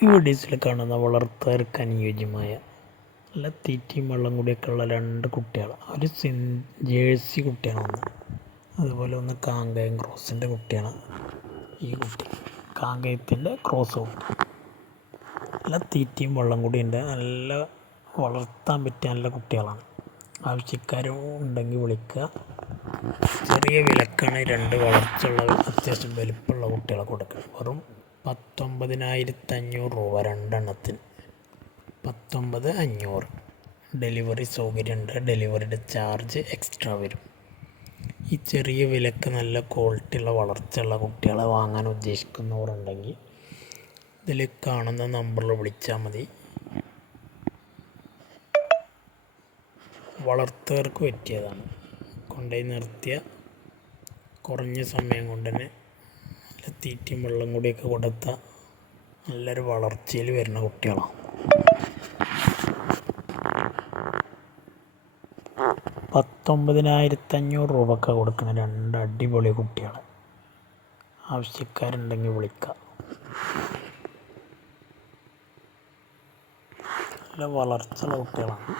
ഈ വീഡിയോസിൽ കാണുന്ന വളർത്തുകാർക്ക് അനുയോജ്യമായ നല്ല തീറ്റയും വെള്ളം കൂടിയൊക്കെ ഉള്ള രണ്ട് കുട്ടികൾ. ഒരു ജേഴ്സി കുട്ടിയാണ് ഒന്ന്, അതുപോലെ ഒന്ന് കാങ്കയം ക്രോസിൻ്റെ കുട്ടിയാണ് ഈ കുട്ടി. കാങ്കയത്തിൻ്റെ ക്രോസ് കുട്ടി. നല്ല തീറ്റയും വെള്ളം കൂടിയുണ്ട്, നല്ല വളർത്താൻ പറ്റിയ നല്ല കുട്ടികളാണ്. ആവശ്യക്കാരും ഉണ്ടെങ്കിൽ വിളിക്കുക. ചെറിയ വിലക്കാണ് രണ്ട് വളർച്ചയുള്ള അത്യാവശ്യം വലിപ്പമുള്ള കുട്ടികളെ കൊടുക്കുന്നത്. വെറും 19,500 രൂപ രണ്ടെണ്ണത്തിന്. 19,500. ഡെലിവറി സൗകര്യമുണ്ട്. ഡെലിവറിയുടെ ചാർജ് എക്സ്ട്രാ വരും. ഈ ചെറിയ വിലക്ക് നല്ല ക്വാളിറ്റിയുള്ള വളർച്ചയുള്ള കുട്ടികളെ വാങ്ങാൻ ഉദ്ദേശിക്കുന്നവരുണ്ടെങ്കിൽ ഇതിൽ കാണുന്ന നമ്പറിൽ വിളിച്ചാൽ മതി. വളർത്തുകാർക്ക് പറ്റിയതാണ്. കൊണ്ടുപോയി നിർത്തിയ കുറഞ്ഞ സമയം കൊണ്ട് തന്നെ നല്ല തീറ്റയും വെള്ളം കൂടിയൊക്കെ കൊടുത്താൽ നല്ലൊരു വളർച്ചയിൽ വരുന്ന കുട്ടികളാണ്. 19,500 രൂപയ്ക്ക് കൊടുക്കുന്ന രണ്ട് അടിപൊളി കുട്ടികൾ. ആവശ്യക്കാരുണ്ടെങ്കിൽ വിളിക്കുക. നല്ല വളർച്ചയുള്ള കുട്ടികളാണ്.